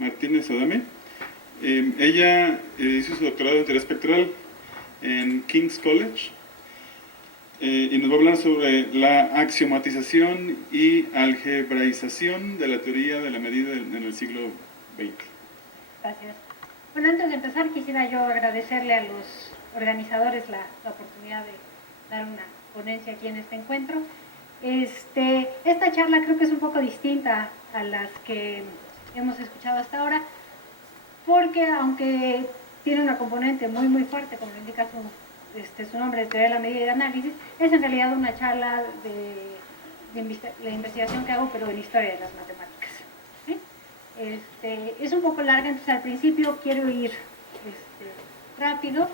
Martínez Adame. Ella hizo su doctorado en teoría espectral en King's College y nos va a hablar sobre la axiomatización y algebraización de la teoría de la medida en el siglo XX. Gracias. Bueno, antes de empezar quisiera yo agradecerle a los organizadores la oportunidad de dar una ponencia aquí en este encuentro. Esta charla creo que es un poco distinta a las que hemos escuchado hasta ahora, porque aunque tiene una componente muy fuerte, como indica su nombre, de teoría de la medida y de análisis, es en realidad una charla de la investigación que hago, pero en historia de las matemáticas. ¿Sí? Es un poco larga, entonces al principio quiero ir rápido.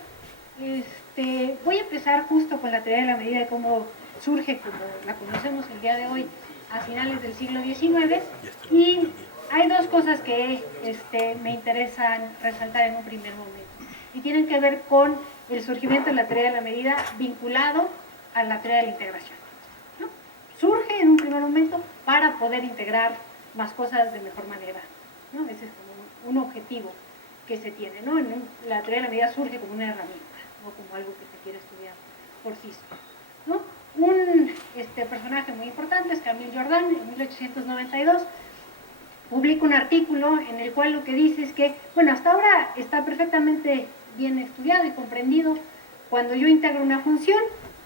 Voy a empezar justo con la teoría de la medida de cómo surge, como la conocemos el día de hoy, a finales del siglo XIX, y hay dos cosas que me interesan resaltar en un primer momento, y tienen que ver con el surgimiento de la teoría de la medida vinculado a la teoría de la integración, ¿no? Surge en un primer momento para poder integrar más cosas de mejor manera, ¿no? Ese es como un objetivo que se tiene, ¿no? La teoría de la medida surge como una herramienta, no como algo que se quiere estudiar por sí solo, ¿no? Un personaje muy importante es Camille Jordan. En 1892 publica un artículo en el cual lo que dice es que, bueno, hasta ahora está perfectamente bien estudiado y comprendido cuando yo integro una función,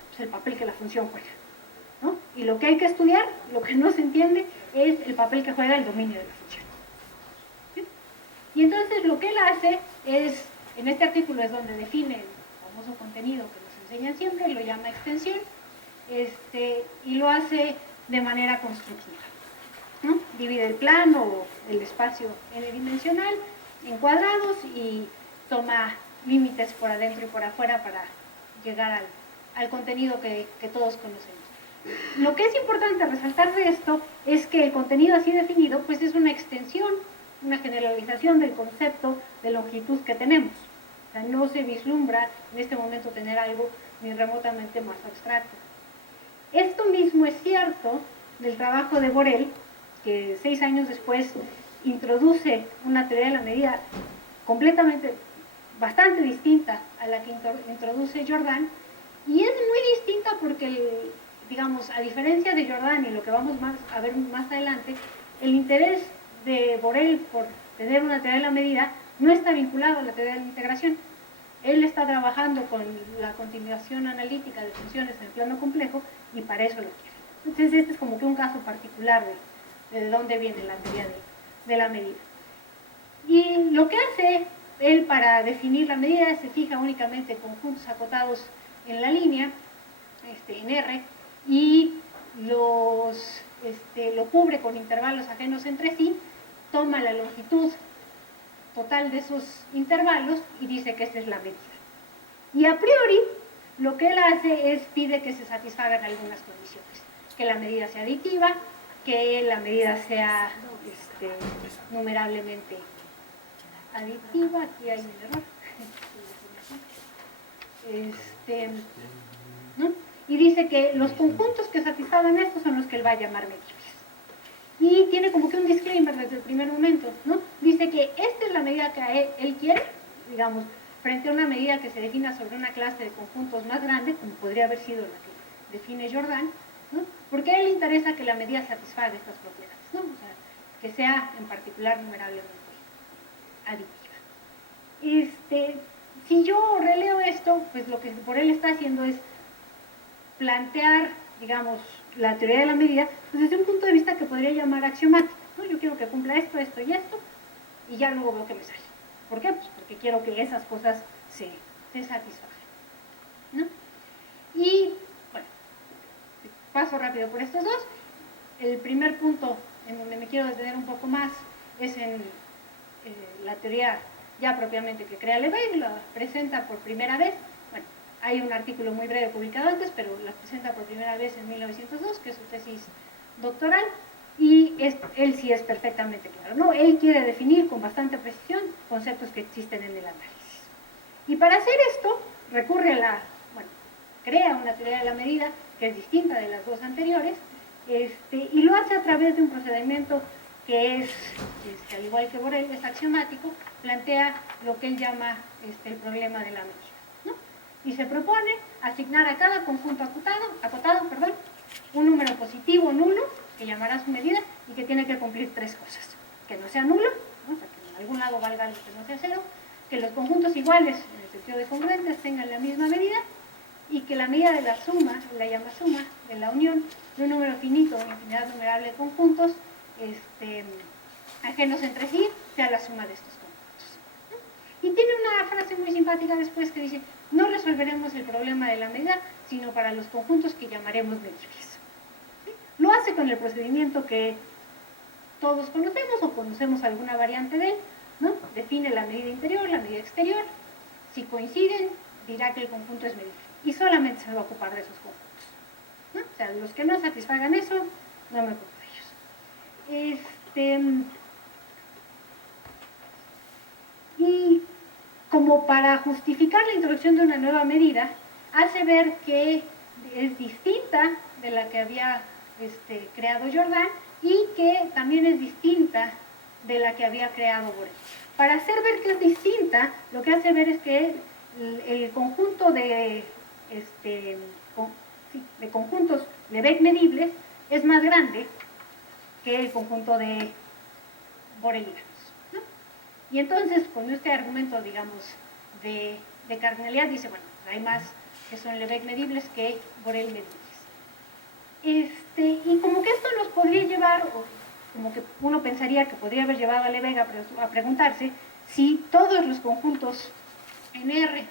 pues el papel que la función juega, ¿no? Y lo que hay que estudiar, lo que no se entiende, es el papel que juega el dominio de la función. ¿Sí? Y entonces lo que él hace es, en este artículo es donde define el famoso contenido que nos enseñan siempre, lo llama extensión, y lo hace de manera constructiva, ¿no? Divide el plano o el espacio n-dimensional en cuadrados y toma límites por adentro y por afuera para llegar al contenido que todos conocemos. Lo que es importante resaltar de esto es que el contenido así definido pues es una extensión, una generalización del concepto de longitud que tenemos. O sea, no se vislumbra en este momento tener algo ni remotamente más abstracto. Esto mismo es cierto del trabajo de Borel, que 6 años después introduce una teoría de la medida completamente, bastante distinta a la que introduce Jordan, y es muy distinta porque, digamos, a diferencia de Jordan y lo que vamos a ver más adelante, el interés de Borel por tener una teoría de la medida no está vinculado a la teoría de la integración. Él está trabajando con la continuación analítica de funciones en el plano complejo y para eso lo quiere. Entonces este es como que un caso particular de dónde viene la teoría de la medida. Y lo que hace él para definir la medida se fija únicamente en conjuntos acotados en la línea, en R, y lo cubre con intervalos ajenos entre sí, toma la longitud total de esos intervalos y dice que esa es la medida. Y a priori, lo que él hace es pide que se satisfagan algunas condiciones, que la medida sea aditiva, que la medida sea numerablemente aditiva, aquí hay un error, ¿no? Y dice que los conjuntos que satisfagan esto son los que él va a llamar medibles. Y tiene como que un disclaimer desde el primer momento, ¿no? Dice que esta es la medida que él quiere, digamos, frente a una medida que se defina sobre una clase de conjuntos más grande, como podría haber sido la que define Jordan, ¿no? Porque a él le interesa que la medida satisfaga estas propiedades, ¿no? O sea, que sea en particular numerablemente aditiva. Si yo releo esto, pues lo que por él está haciendo es plantear, digamos, la teoría de la medida pues desde un punto de vista que podría llamar axiomático, ¿no? Yo quiero que cumpla esto, esto y esto, y ya luego veo que me sale. ¿Por qué? Pues porque quiero que esas cosas se satisfagan, ¿no? Y, bueno, paso rápido por estos dos. El primer punto en donde me quiero detener un poco más es en la teoría ya propiamente que crea Lebesgue, la presenta por primera vez. Bueno, hay un artículo muy breve publicado antes, pero la presenta por primera vez en 1902, que es su tesis doctoral, y él sí es perfectamente claro, ¿no? Él quiere definir con bastante precisión conceptos que existen en el análisis. Y para hacer esto, recurre a crea una teoría de la medida que es distinta de las dos anteriores, y lo hace a través de un procedimiento que es, al igual que Borel, es axiomático, plantea lo que él llama el problema de la medida, ¿no? Y se propone asignar a cada conjunto acotado, un número positivo nulo, que llamará su medida, y que tiene que cumplir tres cosas. Que no sea nulo, ¿no? O sea, que en algún lado valga algo que no sea cero, que los conjuntos iguales, en el sentido de congruentes, tengan la misma medida, y que la medida de la suma, la llama suma, de la unión de un número finito o infinidad numerable de conjuntos, ajenos entre sí, sea la suma de estos conjuntos. Y tiene una frase muy simpática después que dice: no resolveremos el problema de la medida, sino para los conjuntos que llamaremos medibles. ¿Sí? Lo hace con el procedimiento que todos conocemos o conocemos alguna variante de él, ¿no? Define la medida interior, la medida exterior. Si coinciden, dirá que el conjunto es medible. Y solamente se va a ocupar de esos conjuntos, ¿no? O sea, los que no satisfagan eso, no me ocupo de ellos. Y como para justificar la introducción de una nueva medida, hace ver que es distinta de la que había creado Jordan y que también es distinta de la que había creado Borel. Para hacer ver que es distinta, lo que hace ver es que el conjunto de conjuntos Lebesgue medibles es más grande que el conjunto de borelianos, ¿no? Y entonces, con este argumento, digamos, de cardinalidad, dice, bueno, hay más que son Lebesgue medibles que Borel medibles. Y como que esto nos podría llevar, o como que uno pensaría que podría haber llevado a Lebesgue a preguntarse si todos los conjuntos en R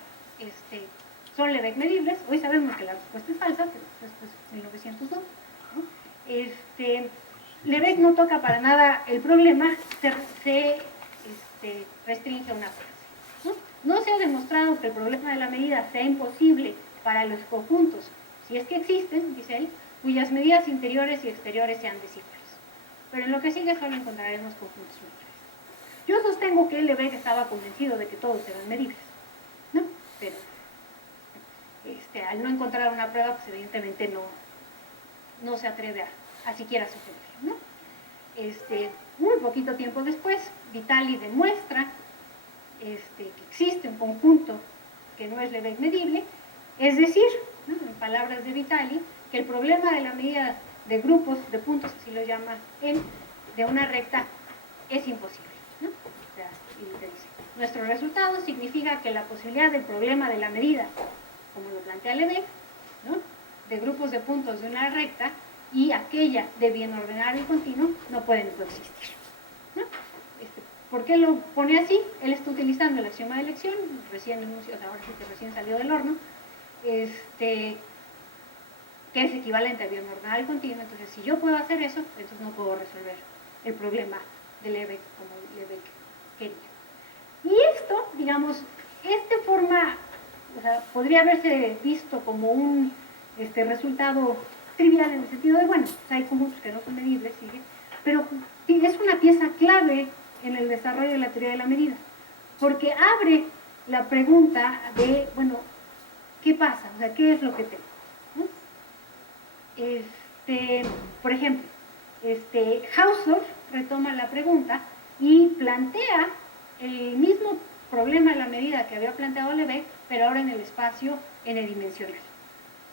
son Lebesgue medibles. Hoy sabemos que la respuesta es falsa, pero esto es 1902, ¿no? Lebesgue no toca para nada el problema, se restringe a una frase, ¿no? No se ha demostrado que el problema de la medida sea imposible para los conjuntos, si es que existen, dice él, cuyas medidas interiores y exteriores sean desiguales. Pero en lo que sigue solo encontraremos conjuntos medibles. Yo sostengo que Lebesgue estaba convencido de que todos eran medibles, ¿no? Pero al no encontrar una prueba, pues evidentemente no se atreve a siquiera sugerirlo, ¿no? Muy poquito tiempo después, Vitali demuestra que existe un conjunto que no es Lebesgue medible, es decir, ¿no?, en palabras de Vitali, que el problema de la medida de grupos, de puntos, así lo llama él, de una recta es imposible, ¿no? O sea, y dice, nuestro resultado significa que la posibilidad del problema de la medida, como lo plantea Lebesgue, ¿no?, de grupos de puntos de una recta y aquella de bien ordenado y continuo no pueden coexistir, ¿no? ¿Por qué lo pone así? Él está utilizando el axioma de elección, recién enunciado, ahora sí que recién salió del horno, que es equivalente a bien ordenado y continuo. Entonces, si yo puedo hacer eso, entonces no puedo resolver el problema de Lebesgue como Lebesgue quería. Y esto, digamos, forma, o sea, podría haberse visto como un resultado trivial en el sentido de, bueno, pues hay conjuntos que no son medibles, ¿sigue? Pero es una pieza clave en el desarrollo de la teoría de la medida, porque abre la pregunta de, bueno, ¿qué pasa? O sea, ¿qué es lo que tengo? ¿No? Por ejemplo, Hausdorff retoma la pregunta y plantea el mismo problema de la medida que había planteado Lebesgue, pero ahora en el espacio n-dimensional.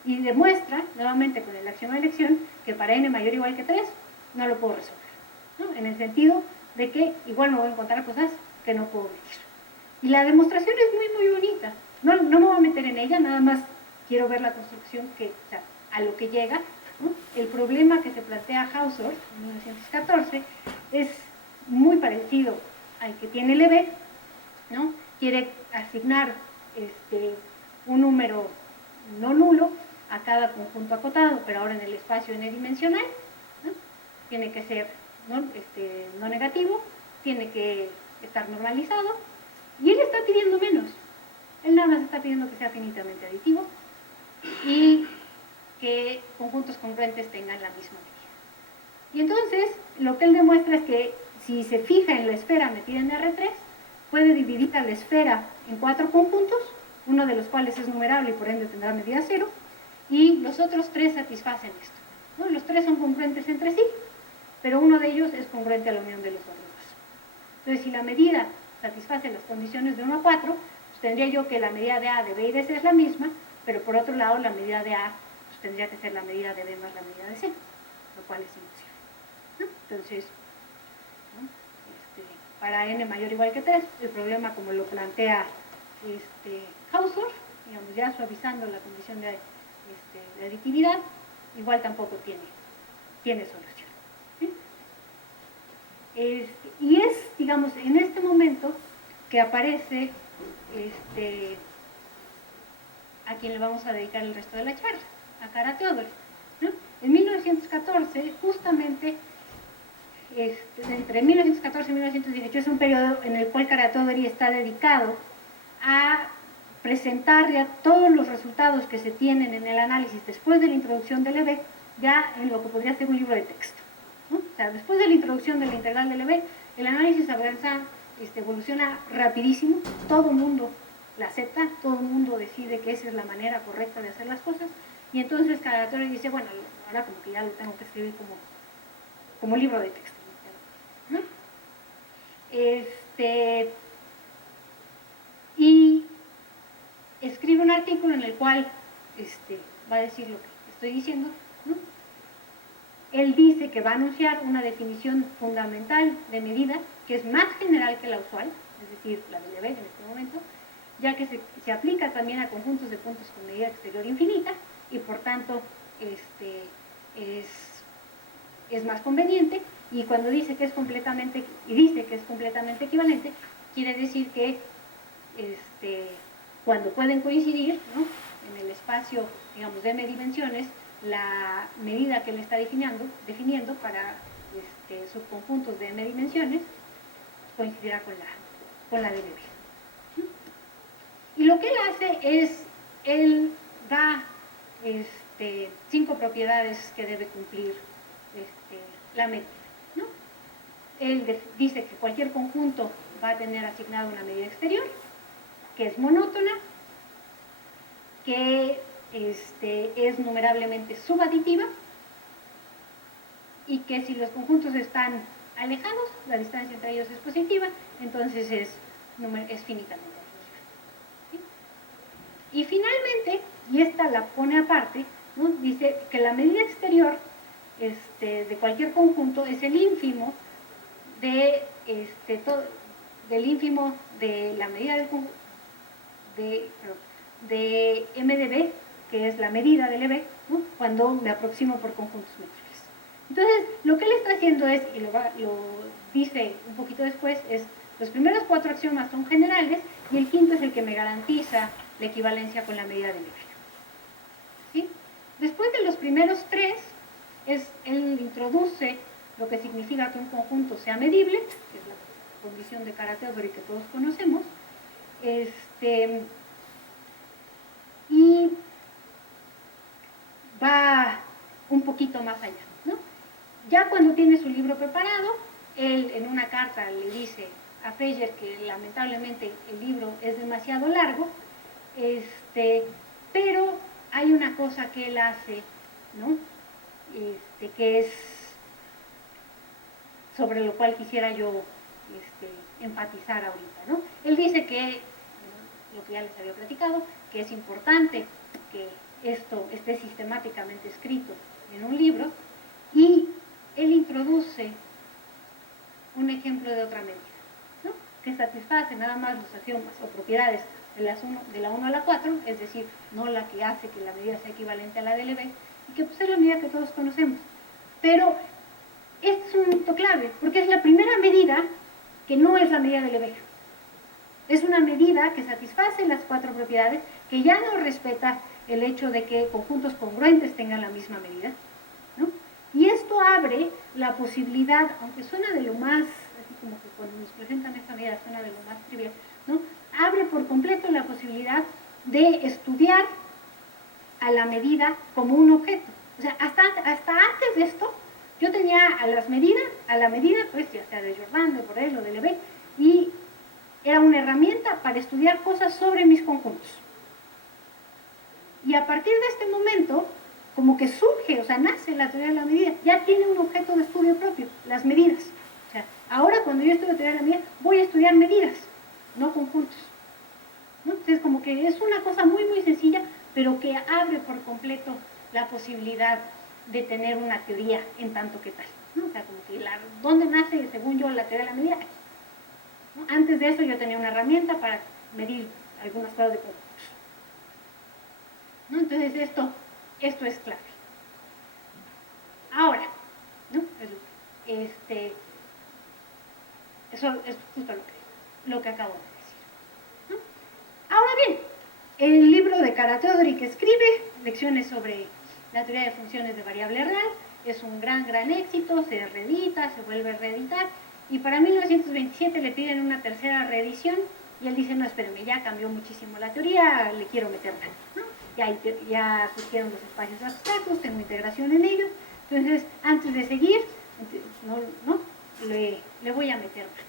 Y demuestra, nuevamente con el axioma de elección, que para n mayor o igual que 3 no lo puedo resolver, ¿no? En el sentido de que igual me voy a encontrar cosas que no puedo medir. Y la demostración es muy, muy bonita. No me voy a meter en ella, nada más quiero ver la construcción o sea, a lo que llega, ¿no? El problema que se plantea Hausdorff en 1914 es muy parecido al que tiene Lebesgue, ¿no? Quiere asignar un número no nulo a cada conjunto acotado, pero ahora en el espacio n-dimensional, ¿no? Tiene que ser no negativo, tiene que estar normalizado, y él está pidiendo menos. Él nada más está pidiendo que sea finitamente aditivo y que conjuntos congruentes tengan la misma medida. Y entonces, lo que él demuestra es que si se fija en la esfera metida en R3, puede dividir a la esfera en 4 conjuntos, uno de los cuales es numerable y por ende tendrá medida 0, y los otros 3 satisfacen esto, ¿no? Los 3 son congruentes entre sí, pero uno de ellos es congruente a la unión de los otros dos. Entonces, si la medida satisface las condiciones de 1 a 4, pues tendría yo que la medida de A de B y de C es la misma, pero por otro lado la medida de A pues tendría que ser la medida de B más la medida de C, lo cual es imposible, ¿no? Entonces, ¿no? Para n mayor o igual que 3, el problema como lo plantea Hausdorff, digamos, ya suavizando la condición de aditividad, igual tampoco tiene solución, ¿sí? Y es, digamos, en este momento que aparece a quien le vamos a dedicar el resto de la charla, a Kara Teodori, ¿no? En 1914, justamente, entre 1914 y 1918 es un periodo en el cual Kara Teodori está dedicado a presentar ya todos los resultados que se tienen en el análisis después de la introducción del Lebesgue, ya en lo que podría ser un libro de texto, ¿no? O sea, después de la introducción de la integral de Lebesgue, el análisis avanza, evoluciona rapidísimo, todo el mundo la acepta, todo el mundo decide que esa es la manera correcta de hacer las cosas, y entonces Kara Teodori dice, bueno, ahora como que ya lo tengo que escribir como libro de texto, ¿no? Y escribe un artículo en el cual va a decir lo que estoy diciendo, ¿no? Él dice que va a anunciar una definición fundamental de medida que es más general que la usual, es decir, la de Lebesgue en este momento, ya que se aplica también a conjuntos de puntos con medida exterior infinita y por tanto es más conveniente, y cuando dice que es completamente equivalente, quiere decir que cuando pueden coincidir, ¿no?, en el espacio, digamos, de m dimensiones, la medida que él está definiendo para subconjuntos de m dimensiones coincidirá con la de Lebesgue. Y lo que él hace es, él da 5 propiedades que debe cumplir la medida, ¿no? Él dice que cualquier conjunto va a tener asignado una medida exterior, que es monótona, que es numerablemente subaditiva, y que si los conjuntos están alejados, la distancia entre ellos es positiva, entonces es finitamente reducible, ¿sí? Y finalmente, y esta la pone aparte, ¿no?, dice que la medida exterior de cualquier conjunto es el ínfimo del ínfimo de la medida de m de b, que es la medida de Lebesgue, ¿no?, cuando me aproximo por conjuntos métricos. Entonces, lo que él está haciendo es, y lo dice un poquito después, es los primeros 4 axiomas son generales y el quinto es el que me garantiza la equivalencia con la medida de Lebesgue, ¿sí? Después de los primeros 3, él introduce lo que significa que un conjunto sea medible, que es la condición de Kara Teodori que todos conocemos, y va un poquito más allá, ¿no? Ya cuando tiene su libro preparado, él en una carta le dice a Frege que lamentablemente el libro es demasiado largo, pero hay una cosa que él hace, ¿no?, que es sobre lo cual quisiera yo enfatizar ahorita, ¿no? Él dice que, lo que ya les había platicado, que es importante que esto esté sistemáticamente escrito en un libro, y él introduce un ejemplo de otra medida, ¿no?, que satisface nada más los axiomas o propiedades de la 1 a la 4, es decir, no la que hace que la medida sea equivalente a la de Lebesgue, y que pues, es la medida que todos conocemos. Pero este es un punto clave, porque es la primera medida que no es la medida de Lebesgue. Es una medida que satisface las 4 propiedades, que ya no respeta el hecho de que conjuntos congruentes tengan la misma medida, ¿no? Y esto abre la posibilidad, aunque suena de lo más, así como que cuando nos presentan esta medida suena de lo más trivial, ¿no?, abre por completo la posibilidad de estudiar a la medida como un objeto. O sea, hasta antes de esto, yo tenía a la medida, pues ya sea de Jordan, de Borel o de Lebesgue, y era una herramienta para estudiar cosas sobre mis conjuntos. Y a partir de este momento, como que surge, o sea, nace la teoría de la medida, ya tiene un objeto de estudio propio, las medidas. O sea, ahora cuando yo estudio teoría de la medida, voy a estudiar medidas, no conjuntos, ¿no? Entonces, como que es una cosa muy, muy sencilla, pero que abre por completo la posibilidad de tener una teoría en tanto que tal, ¿no? O sea, como que ¿dónde nace, según yo, la teoría de la medida? Aquí, ¿no? Antes de eso yo tenía una herramienta para medir algunas cosas de conjuntos, ¿no? Entonces esto es clave. Ahora, ¿no? Eso es justo lo que acabo de decir, ¿no? Ahora bien, el libro de Kara Teodory que escribe, Lecciones sobre la teoría de funciones de variable real, es un gran éxito, se reedita, se vuelve a reeditar, y para 1927 le piden una tercera reedición, y él dice, no, espérenme, ya cambió muchísimo la teoría, le quiero meter más, ¿no? Ya surgieron los espacios abstractos, tengo integración en ellos, entonces, antes de seguir, le voy a meter más.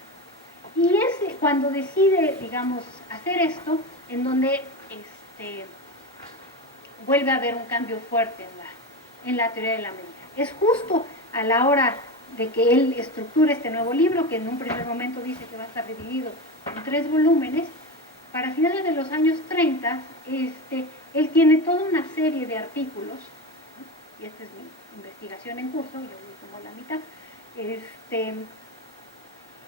Y es cuando decide, digamos, hacer esto, en donde vuelve a haber un cambio fuerte en la teoría de la medida. Es justo a la hora de que él estructura este nuevo libro, que en un primer momento dice que va a estar dividido en 3 volúmenes. Para finales de los años 30, él tiene toda una serie de artículos, ¿no? Y esta es mi investigación en curso, yo voy como la mitad,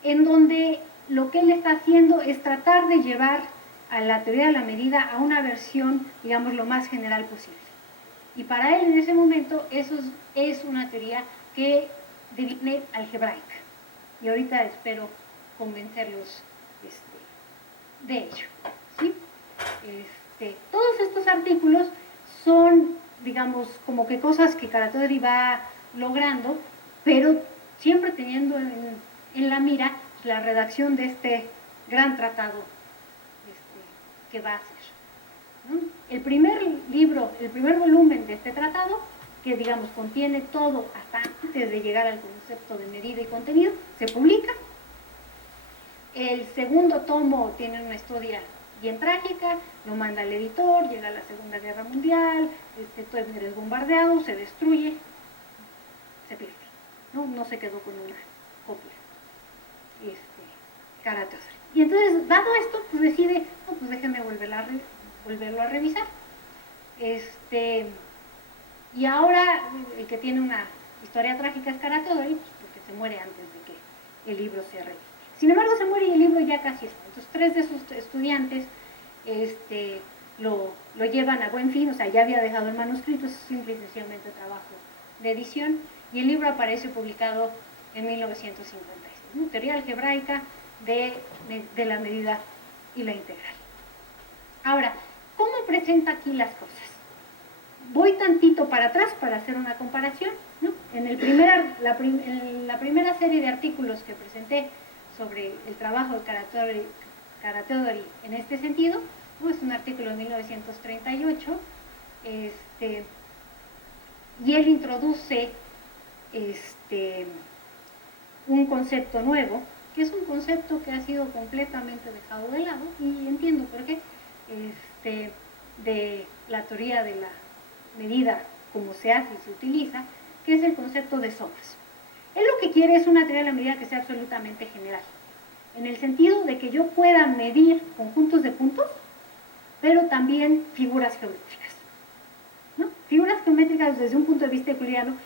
en donde lo que él está haciendo es tratar de llevar a la teoría de la medida a una versión, digamos, lo más general posible. Y para él en ese momento eso es una teoría que deviene algebraica. Y ahorita espero convencerlos de ello, ¿sí? Todos estos artículos son, digamos, como que cosas que Kara Teodory va logrando, pero siempre teniendo en la mira la redacción de este gran tratado que va a hacer, ¿no? El primer libro, el primer volumen de este tratado, que digamos contiene todo hasta antes de llegar al concepto de medida y contenido, se publica. El segundo tomo tiene una historia bien trágica, lo manda al editor, llega a la Segunda Guerra Mundial, Toebner es bombardeado, se destruye, se pierde, no se quedó con una copia. Kara Teodory. Y entonces, dado esto, pues decide, no, pues déjeme volverlo a revisar. Y ahora, el que tiene una historia trágica es Kara Teodory, pues porque se muere antes de que el libro se reedite. Sin embargo, se muere y el libro ya casi está. Entonces, 3 de sus estudiantes lo llevan a buen fin, o sea, ya había dejado el manuscrito, es simple y sencillamente trabajo de edición, y el libro aparece publicado en 1956, ¿no? Teoría algebraica de la medida y la integral. Ahora, ¿cómo presenta aquí las cosas? Voy tantito para atrás para hacer una comparación, ¿no? En la primera serie de artículos que presenté sobre el trabajo de Kara Teodory en este sentido, ¿no? Es un artículo de 1938, y él introduce un concepto nuevo, que es un concepto que ha sido completamente dejado de lado, y entiendo por qué, de la teoría de la medida, como se hace y se utiliza, que es el concepto de somas. Él lo que quiere es una teoría de la medida que sea absolutamente general, en el sentido de que yo pueda medir conjuntos de puntos, pero también figuras geométricas, ¿no? Figuras geométricas desde un punto de vista euclidiano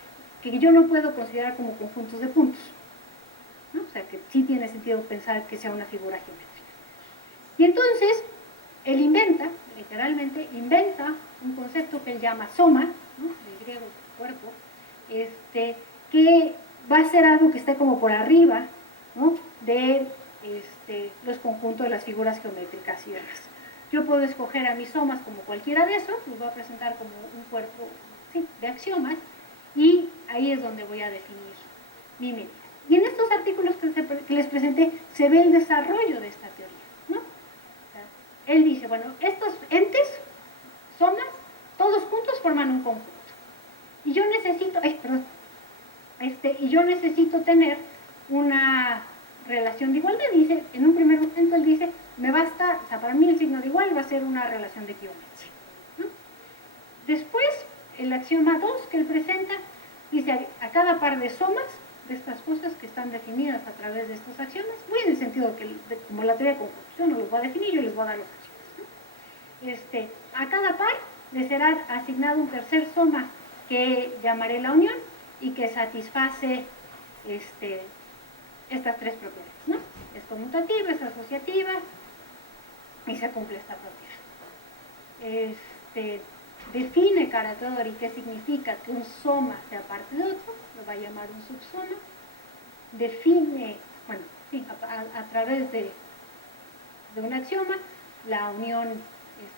que yo no puedo considerar como conjuntos de puntos, ¿no? O sea, que sí tiene sentido pensar que sea una figura geométrica. Y entonces, él literalmente inventa un concepto que él llama soma, ¿no? De griego, cuerpo, que va a ser algo que esté como por arriba, ¿no? De los conjuntos de las figuras geométricas y demás. Yo puedo escoger a mis somas como cualquiera de esos, los voy a presentar como un cuerpo, ¿sí?, de axiomas, y ahí es donde voy a definir mi medida. Y en estos artículos que les presenté se ve el desarrollo de esta teoría, ¿no? O sea, él dice, bueno, estos entes, somas, todos juntos forman un conjunto. Y yo necesito tener una relación de igualdad. Dice, en un primer momento él dice, me basta, o sea, para mí el signo de igual va a ser una relación de equivalencia, ¿no? Después, el axioma 2 que él presenta dice a cada par de somas de estas cosas que están definidas a través de estos axiomas, muy en el sentido que como la teoría de conjunción no los va a definir, yo les voy a dar los axiomas, ¿no? A cada par le será asignado un tercer soma que llamaré la unión y que satisface estas tres propiedades, ¿no? Es conmutativa, es asociativa y se cumple esta propiedad. Define Kara-Teodory qué significa que un soma sea parte de otro, lo va a llamar un subsoma. Define, bueno, sí, a través de un axioma, la unión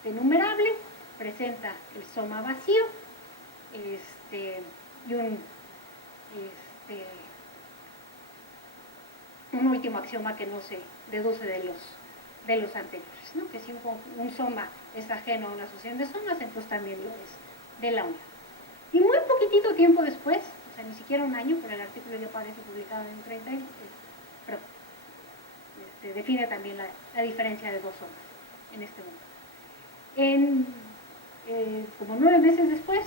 numerable, presenta el soma vacío, y un último axioma que no se deduce de los anteriores, ¿no? Que si un soma es ajeno a una asociación de somas, entonces también lo es de la unión. Y muy poquitito tiempo después, o sea, ni siquiera un año, pero el artículo ya aparece publicado en 30, pero define también la diferencia de dos somas en este momento. Como 9 meses después,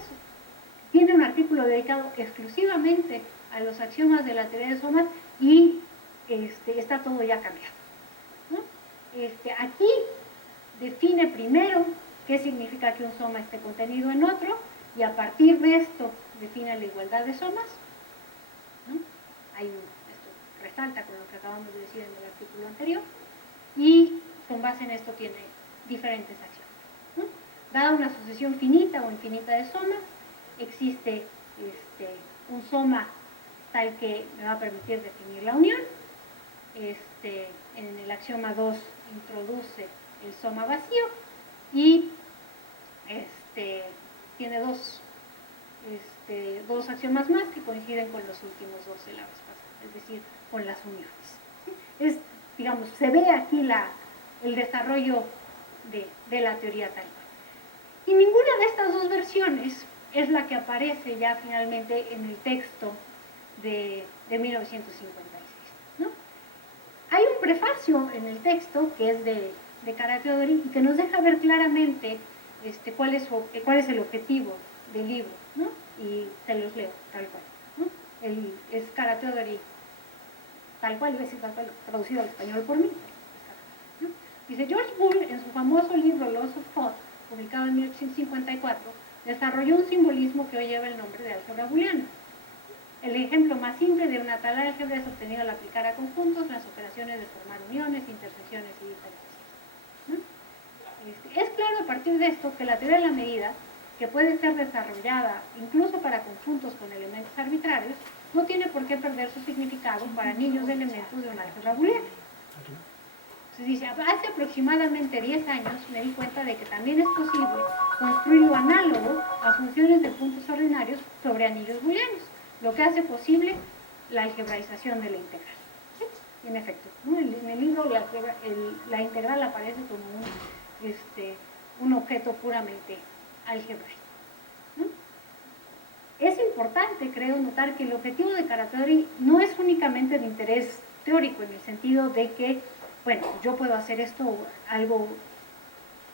tiene un artículo dedicado exclusivamente a los axiomas de la teoría de somas y está todo ya cambiado, ¿no? Aquí define primero qué significa que un soma esté contenido en otro y a partir de esto define la igualdad de somas, ¿no? Esto resalta con lo que acabamos de decir en el artículo anterior y con base en esto tiene diferentes acciones, ¿no? Dada una sucesión finita o infinita de somas, existe un soma tal que me va a permitir definir la unión. En el axioma 2 introduce el soma vacío y tiene dos axiomas más que coinciden con los últimos dos de la vez pasada, es decir, con las uniones. Digamos, se ve aquí el desarrollo de la teoría tal cual. Y ninguna de estas dos versiones es la que aparece ya finalmente en el texto de 1956, ¿no? Hay un prefacio en el texto que es de Kara-Teodory y que nos deja ver claramente cuál es el objetivo del libro, ¿no? Y se los leo tal cual, ¿no? Es Kara-Teodory tal cual, iba a decir tal cual, traducido al español por mí, ¿no? Dice, George Boole, en su famoso libro Laws of Thought, publicado en 1854, desarrolló un simbolismo que hoy lleva el nombre de álgebra booleana. El ejemplo más simple de una tal álgebra es obtenido al aplicar a conjuntos las operaciones de formar uniones, intersecciones y diferenciaciones, ¿no? Es claro a partir de esto que la teoría de la medida, que puede ser desarrollada incluso para conjuntos con elementos arbitrarios, no tiene por qué perder su significado para anillos de elementos de una álgebra booleana. Se dice, hace aproximadamente 10 años me di cuenta de que también es posible construir lo análogo a funciones de puntos ordinarios sobre anillos booleanos, lo que hace posible la algebraización de la integral. ¿Sí? En efecto, ¿no? En el libro la integral aparece como un objeto puramente algebraico, ¿no? Es importante, creo, notar que el objetivo de Kara-Teodory no es únicamente de interés teórico, en el sentido de que, bueno, yo puedo hacer esto, algo,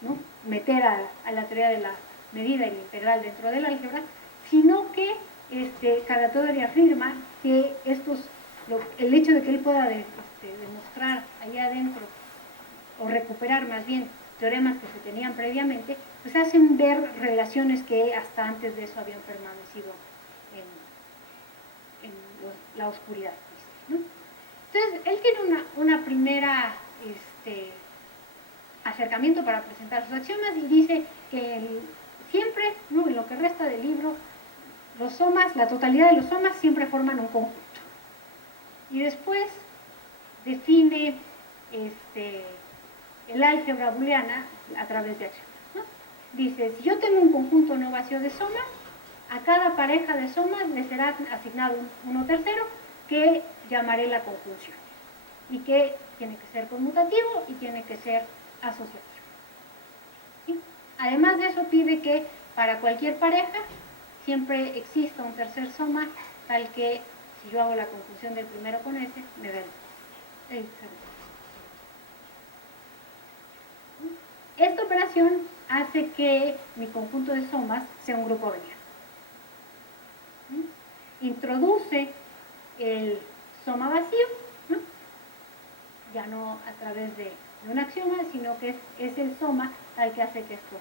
¿no? Meter a la teoría de la medida y la integral dentro del álgebra, sino que Kara-Teodory afirma que el hecho de que él pueda demostrar allá adentro, o recuperar más bien teoremas que se tenían previamente, pues hacen ver relaciones que hasta antes de eso habían permanecido en la oscuridad, ¿no? Entonces, él tiene una primera acercamiento para presentar sus axiomas y dice que siempre, ¿no? En lo que resta del libro, los somas, la totalidad de los somas siempre forman un conjunto. Y después define el álgebra booleana a través de axiomas, ¿no? Dice, si yo tengo un conjunto no vacío de somas, a cada pareja de somas le será asignado uno tercero que llamaré la conjunción y que tiene que ser conmutativo y tiene que ser asociativo. ¿Sí? Además de eso pide que para cualquier pareja siempre exista un tercer soma tal que si yo hago la conjunción del primero con ese, me da el segundo. Esta operación hace que mi conjunto de somas sea un grupo venial. introduce el soma vacío, ¿no? Ya no a través de un axioma, sino que es el soma al que hace que esto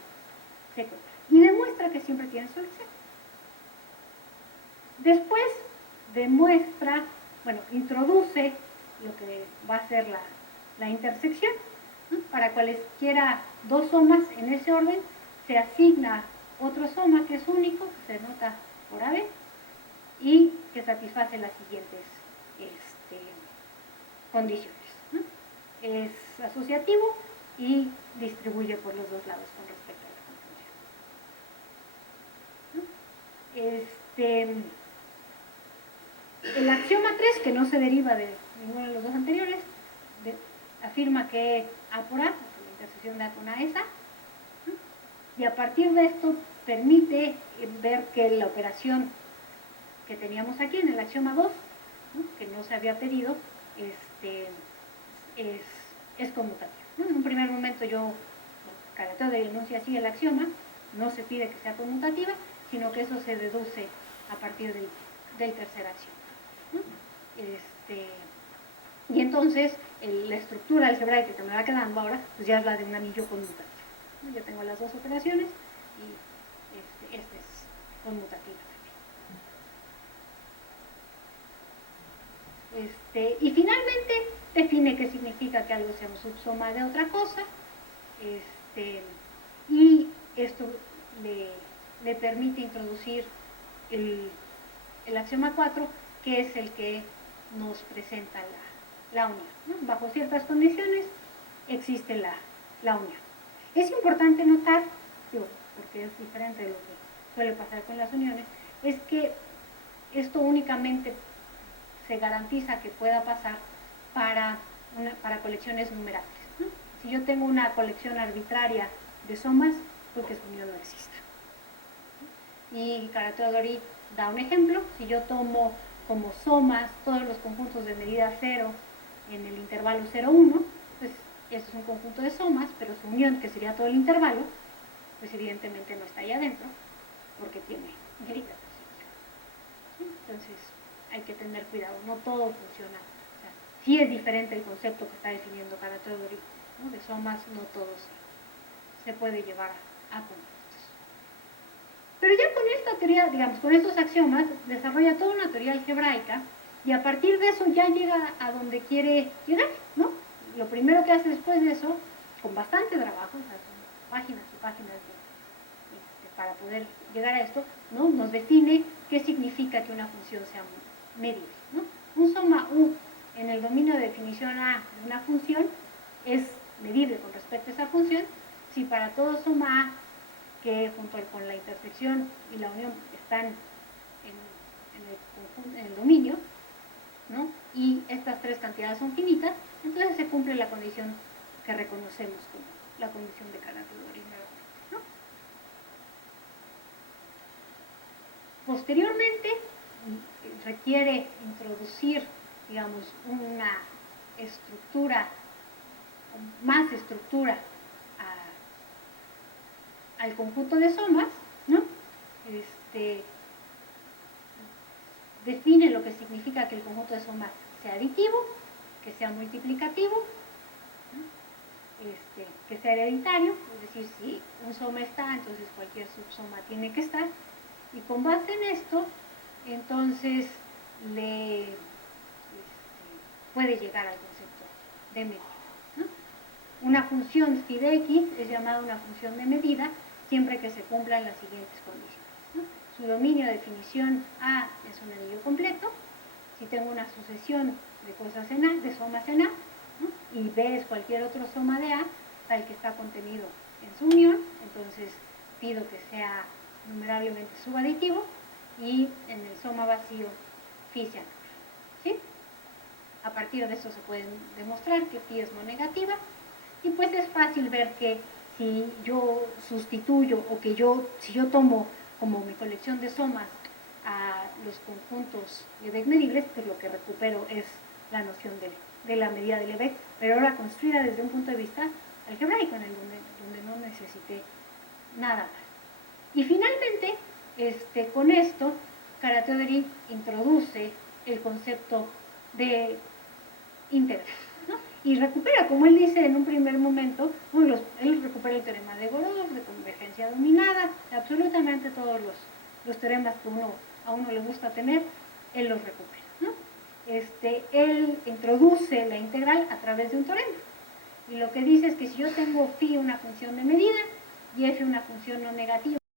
se cumpla. Y demuestra que siempre tiene solución. Después demuestra, bueno, introduce lo que va a ser la intersección, ¿no? Para cualesquiera dos somas en ese orden se asigna otro soma que es único, que se denota por AB, y que satisface las siguientes condiciones, ¿no? Es asociativo y distribuye por los dos lados con respecto a la conjunción, ¿no? El axioma 3, que no se deriva de ninguno de los dos anteriores, afirma que A por A, la intersección de A con A es A, ¿no? Y a partir de esto permite ver que la operación que teníamos aquí en el axioma 2, ¿no? Que no se había pedido, es conmutativa, ¿no? En un primer momento yo carateo de enuncia así el axioma, no se pide que sea conmutativa, sino que eso se deduce a partir del tercer axioma, ¿no? Y entonces la estructura algebraica que me va quedando ahora, pues ya es la de un anillo conmutativo, ¿no? Ya tengo las dos operaciones y esta es conmutativa también. Y finalmente define qué significa que algo sea un subsoma de otra cosa, y esto le permite introducir el axioma 4, que es el que nos presenta la unión, ¿no? Bajo ciertas condiciones existe la unión. Es importante notar, porque es diferente de lo que suele pasar con las uniones, es que esto únicamente se garantiza que pueda pasar para colecciones numerables, ¿no? Si yo tengo una colección arbitraria de somas, porque su unión no exista. Y Carateo-Dori da un ejemplo. Si yo tomo como somas todos los conjuntos de medida 0 en el intervalo 0,1, pues eso es un conjunto de somas, pero su unión, que sería todo el intervalo, pues evidentemente no está ahí adentro, porque tiene medida posible. Entonces hay que tener cuidado, no todo funciona. O sea, sí es diferente el concepto que está definiendo Carateo-Dori, ¿no? De somas, no todo se puede llevar a conjuntos. Pero ya con esta teoría, digamos, con estos axiomas, desarrolla toda una teoría algebraica y a partir de eso ya llega a donde quiere llegar, ¿no? Lo primero que hace después de eso, con bastante trabajo, o sea, son páginas y páginas para poder llegar a esto, ¿no? Nos define qué significa que una función sea medible, ¿no? Un soma U en el dominio de definición A de una función es medible con respecto a esa función si para todo soma A que junto con la intersección y la unión están en el dominio, ¿no? Y estas tres cantidades son finitas, entonces se cumple la condición que reconocemos como la condición de Carateo-Dori, ¿no? Posteriormente requiere introducir, digamos, una estructura, más estructura al conjunto de somas, ¿no? Define lo que significa que el conjunto de somas sea aditivo, que sea multiplicativo, ¿no? Que sea hereditario, es decir, si un soma está, entonces cualquier subsoma tiene que estar, y con base en esto, entonces puede llegar al concepto de medida, ¿no? Una función phi de x es llamada una función de medida siempre que se cumplan las siguientes condiciones, ¿no? Su dominio de definición A es un anillo completo. Si tengo una sucesión de cosas en A, de somas en A, ¿no? Y B es cualquier otro soma de A, tal que está contenido en su unión, entonces pido que sea numerablemente subaditivo y en el soma vacío phi sea nulo, ¿sí? A partir de eso se puede demostrar que phi es no negativa y pues es fácil ver que si yo sustituyo o si yo tomo como mi colección de somas a los conjuntos Lebesgue medibles, pues lo que recupero es la noción de la medida de Lebesgue, pero ahora construida desde un punto de vista algebraico, en el donde no necesité nada más. Y finalmente, con esto, Kara-Teodorin introduce el concepto de integral, ¿no? Y recupera, como él dice en un primer momento, él recupera el teorema de Gorodov, de convergencia dominada, absolutamente todos los teoremas que a uno le gusta tener, él los recupera, ¿no? Él introduce la integral a través de un teorema. Y lo que dice es que si yo tengo phi una función de medida y f una función no negativa,